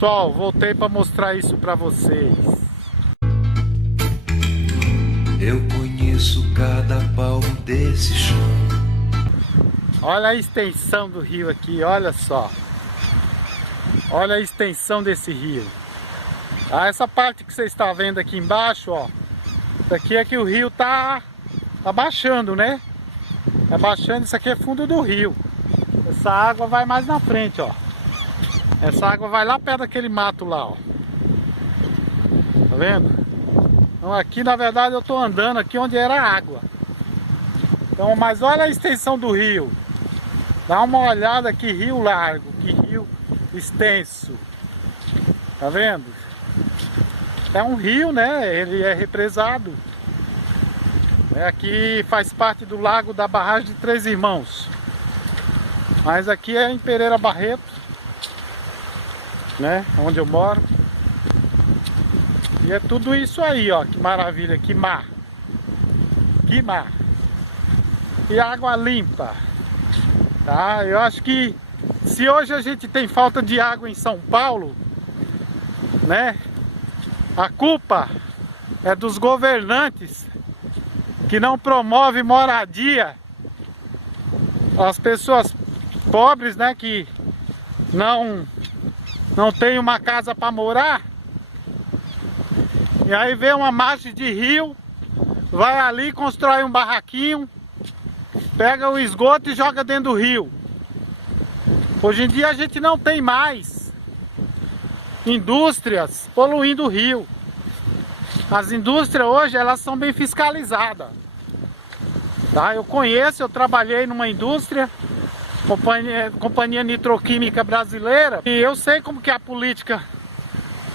Pessoal, voltei para mostrar isso para vocês. Eu conheço cada palmo desse chão. Olha a extensão do rio aqui, olha só. Olha a extensão desse rio. Ah, essa parte que você está vendo aqui embaixo, ó. Isso aqui é que o rio tá baixando, né? É baixando, isso aqui é fundo do rio. Essa água vai mais na frente, ó. Essa água vai lá perto daquele mato lá, ó. Tá vendo? Então aqui na verdade eu tô andando aqui onde era a água. Então, mas olha a extensão do rio. Dá uma olhada, que rio largo, que rio extenso. Tá vendo? É um rio, né? Ele é represado. Aqui faz parte do lago da barragem de Três Irmãos. Mas aqui é em Pereira Barreto, né? Onde eu moro. E é tudo isso aí, ó. Que maravilha, que mar. Que mar. E água limpa. Tá? Eu acho que se hoje a gente tem falta de água em São Paulo, né? A culpa é dos governantes que não promovem moradia às pessoas pobres, né? Que não tem uma casa para morar. E aí vem uma margem de rio, vai ali, constrói um barraquinho, pega o esgoto e joga dentro do rio. Hoje em dia a gente não tem mais indústrias poluindo o rio. As indústrias hoje, elas são bem fiscalizadas. Tá? Eu conheço, eu trabalhei numa indústria, Companhia Nitroquímica Brasileira, e eu sei como que é a política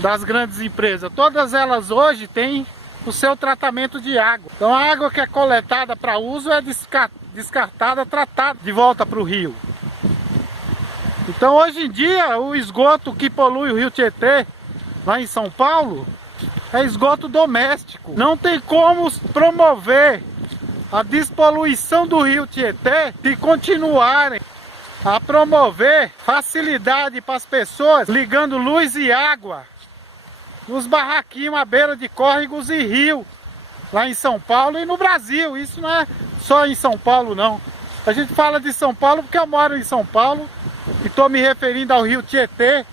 das grandes empresas. Todas elas hoje têm o seu tratamento de água. Então a água que é coletada para uso é descartada, tratada de volta para o rio. Então hoje em dia o esgoto que polui o rio Tietê, lá em São Paulo, é esgoto doméstico. Não tem como promover a despoluição do rio Tietê se continuarem a promover facilidade para as pessoas ligando luz e água nos barraquinhos à beira de córregos e rio, lá em São Paulo e no Brasil. Isso não é só em São Paulo, não. A gente fala de São Paulo porque eu moro em São Paulo e estou me referindo ao rio Tietê,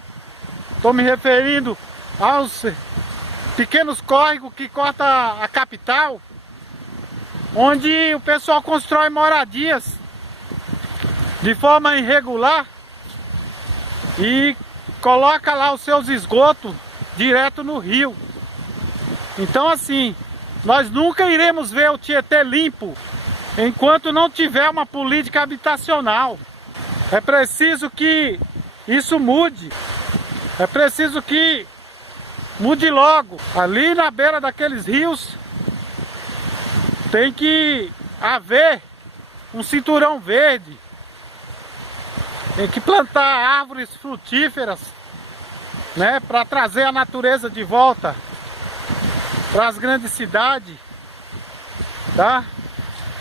estou me referindo aos pequenos córregos que cortam a capital, onde o pessoal constrói moradias de forma irregular e coloca lá os seus esgotos direto no rio. Então assim, nós nunca iremos ver o Tietê limpo enquanto não tiver uma política habitacional. É preciso que isso mude. É preciso que mude logo. Ali na beira daqueles rios tem que haver um cinturão verde. Tem que plantar árvores frutíferas, né, para trazer a natureza de volta para as grandes cidades, tá?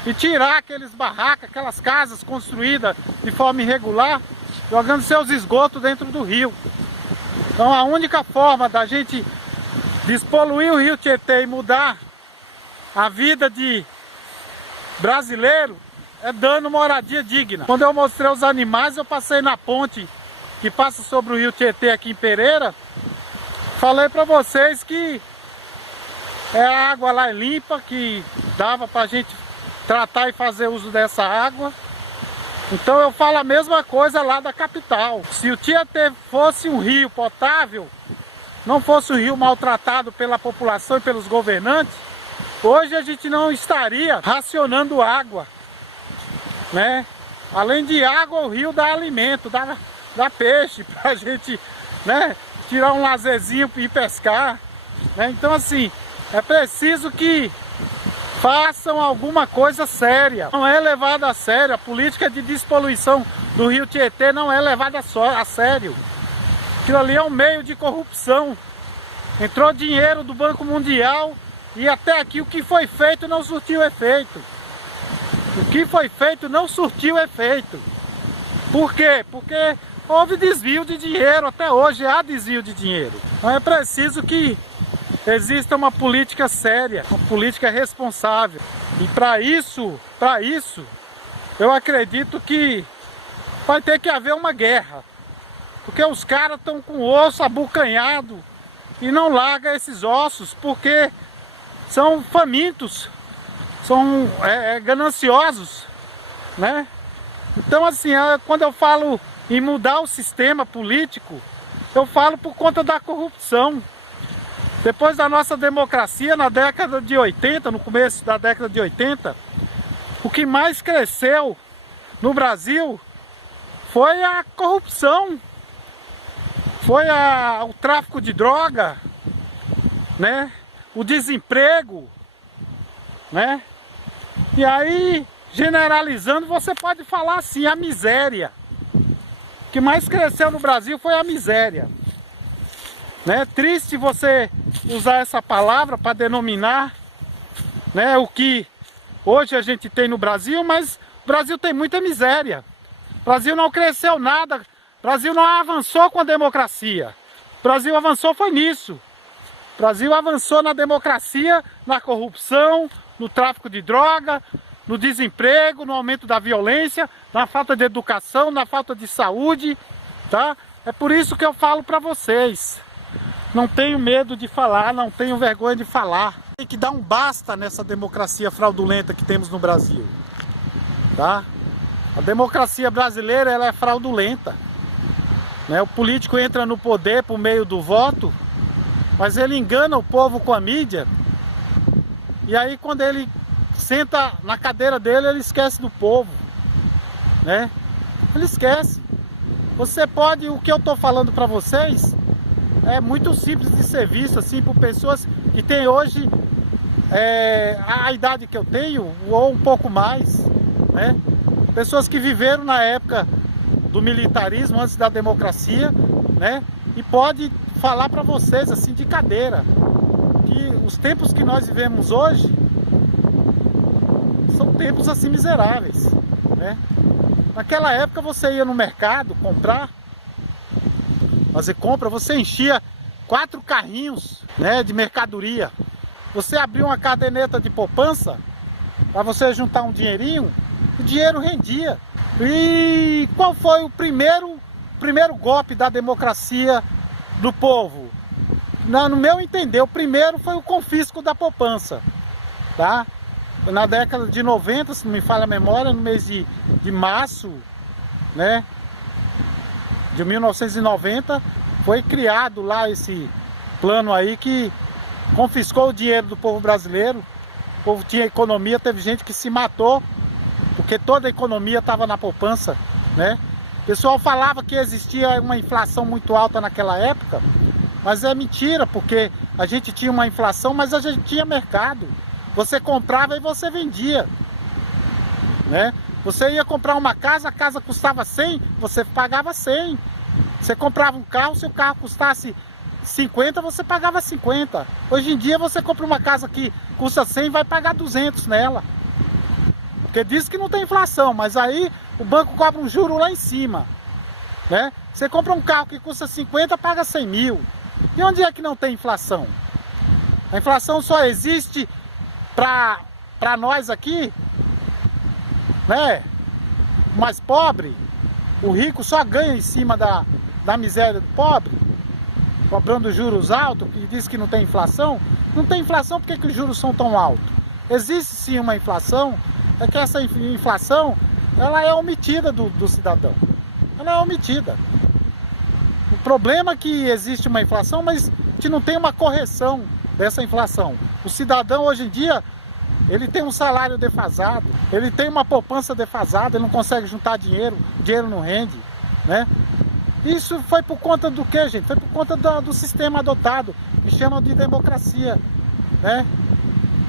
E tirar aqueles barracos, aquelas casas construídas de forma irregular, jogando seus esgotos dentro do rio. Então a única forma da gente despoluir o rio Tietê e mudar a vida de brasileiro é dando moradia digna. Quando eu mostrei os animais, eu passei na ponte que passa sobre o rio Tietê aqui em Pereira. Falei para vocês que a água lá é limpa, que dava para a gente tratar e fazer uso dessa água. Então eu falo a mesma coisa lá da capital. Se o Tietê fosse um rio potável, não fosse um rio maltratado pela população e pelos governantes, hoje a gente não estaria racionando água, né? Além de água, o rio dá alimento, dá peixe pra gente, né, tirar um lazerzinho e ir pescar, né? Então assim, é preciso que façam alguma coisa séria. Não é levada a sério. A política de despoluição do rio Tietê não é levada a sério. Aquilo ali é um meio de corrupção. Entrou dinheiro do Banco Mundial e até aqui o que foi feito não surtiu efeito. O que foi feito não surtiu efeito. Por quê? Porque houve desvio de dinheiro, até hoje há desvio de dinheiro. Então é preciso que exista uma política séria, uma política responsável. E para isso, eu acredito que vai ter que haver uma guerra. Porque os caras estão com o osso abocanhado e não largam esses ossos, porque são famintos, são gananciosos, né? Então assim, quando eu falo em mudar o sistema político, eu falo por conta da corrupção. Depois da nossa democracia, na década de 80, no começo da década de 80, o que mais cresceu no Brasil foi a corrupção, foi o tráfico de droga, né? O desemprego, né? E aí, generalizando, você pode falar assim, a miséria. O que mais cresceu no Brasil foi a miséria. Né? Triste você usar essa palavra para denominar, né, o que hoje a gente tem no Brasil, mas o Brasil tem muita miséria. O Brasil não cresceu nada, o Brasil não avançou com a democracia. O Brasil avançou foi nisso. O Brasil avançou na democracia, na corrupção, no tráfico de droga, no desemprego, no aumento da violência, na falta de educação, na falta de saúde, tá? É por isso que eu falo para vocês. Não tenho medo de falar, não tenho vergonha de falar. Tem que dar um basta nessa democracia fraudulenta que temos no Brasil, tá? A democracia brasileira, ela é fraudulenta, né? O político entra no poder por meio do voto, mas ele engana o povo com a mídia. E aí quando ele senta na cadeira dele, ele esquece do povo, né? Ele esquece. Você pode, o que eu estou falando para vocês é muito simples de ser visto assim por pessoas que têm hoje a idade que eu tenho ou um pouco mais, né? Pessoas que viveram na época do militarismo, antes da democracia, né? E pode falar para vocês assim de cadeira que os tempos que nós vivemos hoje são tempos assim miseráveis, né? Naquela época você ia no mercado fazer compra, você enchia 4 carrinhos, né, de mercadoria. Você abria uma caderneta de poupança para você juntar um dinheirinho, o dinheiro rendia. E qual foi o primeiro golpe da democracia do povo? No meu entender, o primeiro foi o confisco da poupança, tá? Na década de 90, se não me falha a memória, no mês de março, né, de 1990, foi criado lá esse plano aí que confiscou o dinheiro do povo brasileiro. O povo tinha economia, teve gente que se matou, porque toda a economia estava na poupança, né? O pessoal falava que existia uma inflação muito alta naquela época, mas é mentira, porque a gente tinha uma inflação, mas a gente tinha mercado. Você comprava e você vendia, né? Você ia comprar uma casa, a casa custava 100, você pagava 100. Você comprava um carro, se o carro custasse 50, você pagava 50. Hoje em dia você compra uma casa que custa 100 e vai pagar 200 nela. Porque diz que não tem inflação, mas aí o banco cobra um juro lá em cima, né? Você compra um carro que custa 50, paga 100 mil. E onde é que não tem inflação? A inflação só existe para nós aqui, né? O mais pobre, o rico só ganha em cima da miséria do pobre, cobrando juros altos, que diz que não tem inflação. Não tem inflação, por que os juros são tão altos? Existe sim uma inflação, é que essa inflação, ela é omitida do cidadão. Ela é omitida. O problema é que existe uma inflação, mas a gente não tem uma correção dessa inflação. O cidadão hoje em dia, ele tem um salário defasado, ele tem uma poupança defasada, ele não consegue juntar dinheiro, o dinheiro não rende, né? Isso foi por conta do que, gente? Foi por conta do sistema adotado, que chamam de democracia, né?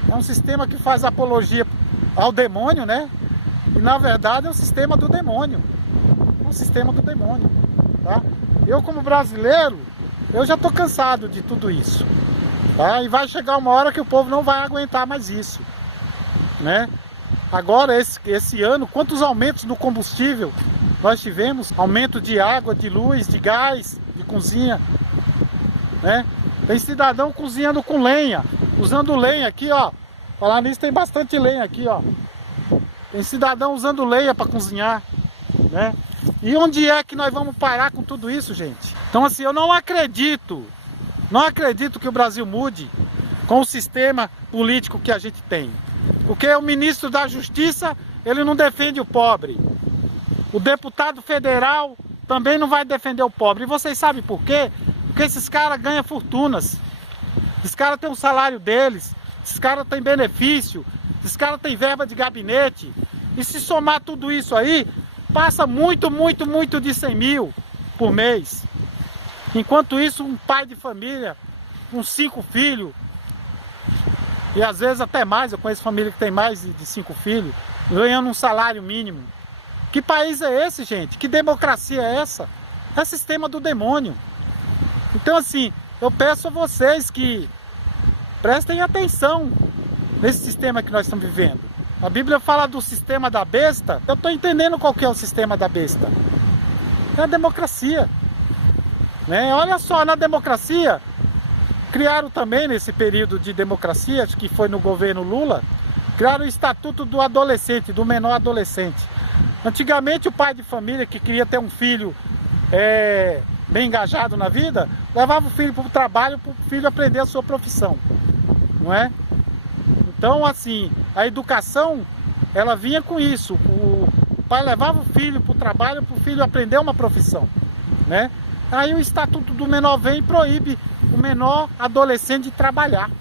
É um sistema que faz apologia ao demônio, né? E na verdade é um sistema do demônio. É um sistema do demônio, tá? Eu como brasileiro, eu já estou cansado de tudo isso, tá? E vai chegar uma hora que o povo não vai aguentar mais isso, né? Agora esse ano, quantos aumentos no combustível nós tivemos aumento de água, de luz, de gás, de cozinha, né? Tem cidadão cozinhando com lenha, usando lenha aqui, ó. Falar nisso, tem bastante lenha aqui, ó. Tem cidadão usando lenha para cozinhar, né? E onde é que nós vamos parar com tudo isso, gente? Então assim, eu não acredito que o Brasil mude com o sistema político que a gente tem. Porque o ministro da Justiça, ele não defende o pobre. O deputado federal também não vai defender o pobre. E vocês sabem por quê? Porque esses caras ganham fortunas. Esses caras têm o salário deles. Esses caras têm benefício. Esses caras têm verba de gabinete. E se somar tudo isso aí, passa muito de 100 mil por mês. Enquanto isso, um pai de família, com 5 filhos, e às vezes até mais, eu conheço família que tem mais de 5 filhos, ganhando um salário mínimo. Que país é esse, gente? Que democracia é essa? É sistema do demônio. Então assim, eu peço a vocês que prestem atenção nesse sistema que nós estamos vivendo. A Bíblia fala do sistema da besta. Eu estou entendendo qual que é o sistema da besta. É a democracia, né? Olha só, na democracia, criaram também nesse período de democracia, acho que foi no governo Lula, criaram o estatuto do adolescente, do menor adolescente. Antigamente o pai de família que queria ter um filho bem engajado na vida, levava o filho para o trabalho para o filho aprender a sua profissão, não é? Então assim, a educação, ela vinha com isso. O pai levava o filho para o trabalho para o filho aprender uma profissão, né? Aí o estatuto do menor vem e proíbe o menor adolescente de trabalhar.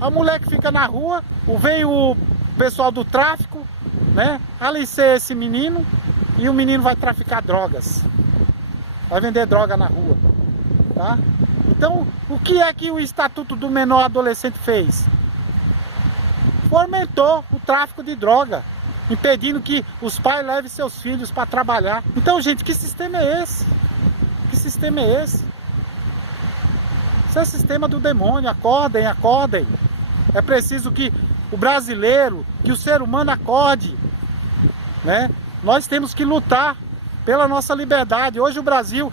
A mulher que fica na rua, vem o pessoal do tráfico, né? Alicer esse menino e o menino vai traficar drogas. Vai vender droga na rua, tá? Então, o que é que o estatuto do menor adolescente fez? Fomentou o tráfico de droga, impedindo que os pais levem seus filhos para trabalhar. Então, gente, que sistema é esse? Que sistema é esse? Isso é o sistema do demônio. Acordem, acordem. É preciso que o brasileiro, que o ser humano acorde, né? Nós temos que lutar pela nossa liberdade. Hoje o Brasil,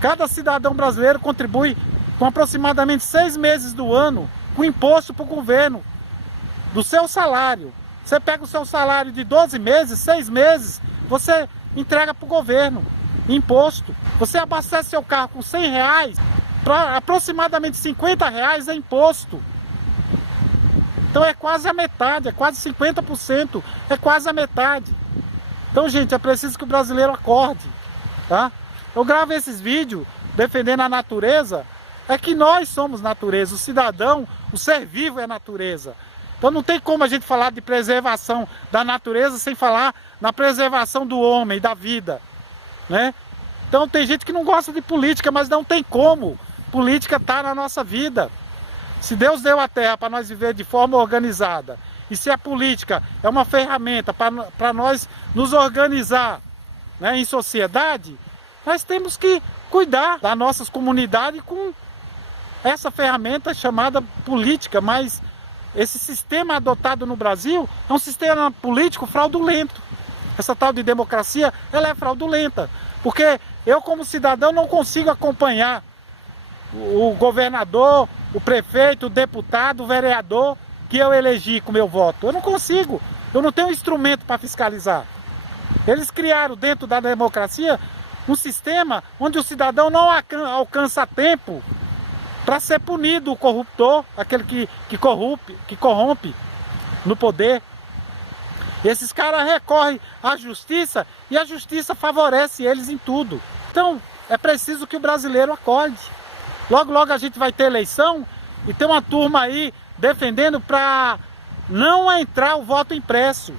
cada cidadão brasileiro contribui com aproximadamente 6 meses do ano com imposto para o governo, do seu salário. Você pega o seu salário de 12 meses, 6 meses, você entrega para o governo, imposto. Você abastece seu carro com 100 reais, para aproximadamente 50 reais é imposto. Então é quase a metade, é quase 50%, é quase a metade. Então, gente, é preciso que o brasileiro acorde, tá? Eu gravo esses vídeos defendendo a natureza, é que nós somos natureza, o cidadão, o ser vivo é natureza. Então não tem como a gente falar de preservação da natureza sem falar na preservação do homem, da vida, né? Então tem gente que não gosta de política, mas não tem como. Política está na nossa vida. Se Deus deu a terra para nós viver de forma organizada, e se a política é uma ferramenta para nós nos organizar, né, em sociedade, nós temos que cuidar das nossas comunidades com essa ferramenta chamada política. Mas esse sistema adotado no Brasil é um sistema político fraudulento. Essa tal de democracia, ela é fraudulenta. Porque eu, como cidadão, não consigo acompanhar o governador, o prefeito, o deputado, o vereador que eu elegi com meu voto. Eu não consigo. Eu não tenho instrumento para fiscalizar. Eles criaram dentro da democracia um sistema onde o cidadão não alcança tempo para ser punido o corruptor, aquele que corrompe no poder. Esses caras recorrem à justiça e a justiça favorece eles em tudo. Então, é preciso que o brasileiro acorde. Logo, logo a gente vai ter eleição e tem uma turma aí defendendo para não entrar o voto impresso.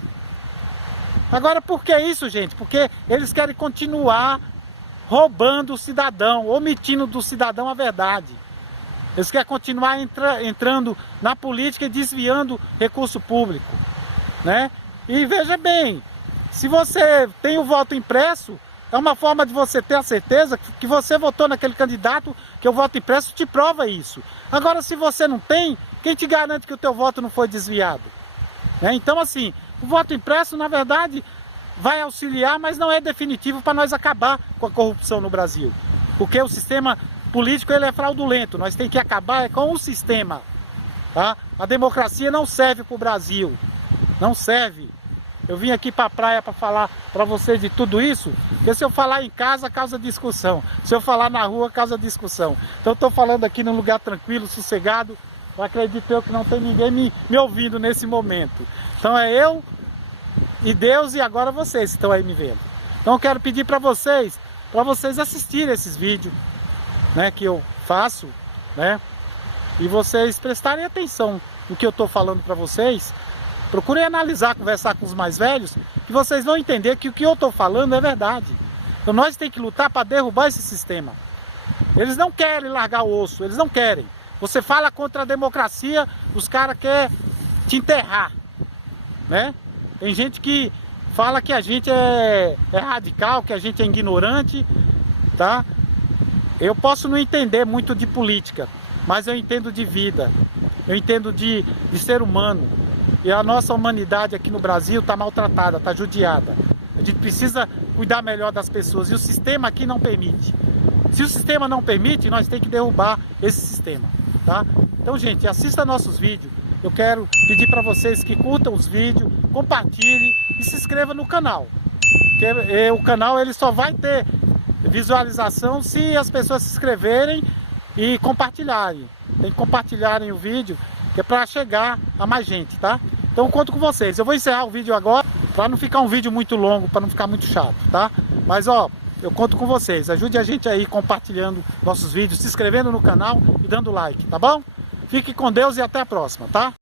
Agora, por que isso, gente? Porque eles querem continuar roubando o cidadão, omitindo do cidadão a verdade. Eles querem continuar entrando na política e desviando recurso público, né? E veja bem, se você tem o voto impresso, é uma forma de você ter a certeza que você votou naquele candidato, que o voto impresso te prova isso. Agora, se você não tem, quem te garante que o teu voto não foi desviado? Então, assim, o voto impresso, na verdade, vai auxiliar, mas não é definitivo para nós acabar com a corrupção no Brasil. Porque o sistema político ele é fraudulento, nós temos que acabar com o sistema. Tá? A democracia não serve para o Brasil, não serve. Eu vim aqui para a praia para falar para vocês de tudo isso, porque se eu falar em casa, causa discussão. Se eu falar na rua, causa discussão. Então eu estou falando aqui num lugar tranquilo, sossegado. Eu acredito eu que não tem ninguém me ouvindo nesse momento. Então é eu e Deus e agora vocês que estão aí me vendo. Então eu quero pedir para vocês assistirem esses vídeos, né, que eu faço, né? E vocês prestarem atenção no que eu estou falando para vocês. Procurem analisar, conversar com os mais velhos, que vocês vão entender que o que eu estou falando é verdade. Então nós temos que lutar para derrubar esse sistema. Eles não querem largar o osso, eles não querem. Você fala contra a democracia, os caras querem te enterrar, né? Tem gente que fala que a gente é radical, que a gente é ignorante, tá? Eu posso não entender muito de política, mas eu entendo de vida, eu entendo de ser humano. E a nossa humanidade aqui no Brasil está maltratada, está judiada. A gente precisa cuidar melhor das pessoas e o sistema aqui não permite. Se o sistema não permite, nós temos que derrubar esse sistema, tá? Então, gente, assista nossos vídeos. Eu quero pedir para vocês que curtam os vídeos, compartilhem e se inscrevam no canal. Porque o canal ele só vai ter visualização se as pessoas se inscreverem e compartilharem. Tem que compartilharem o vídeo, que é para chegar a mais gente, tá? Então eu conto com vocês. Eu vou encerrar o vídeo agora, para não ficar um vídeo muito longo, para não ficar muito chato, tá? Mas ó, eu conto com vocês. Ajude a gente aí compartilhando nossos vídeos, se inscrevendo no canal e dando like, tá bom? Fique com Deus e até a próxima, tá?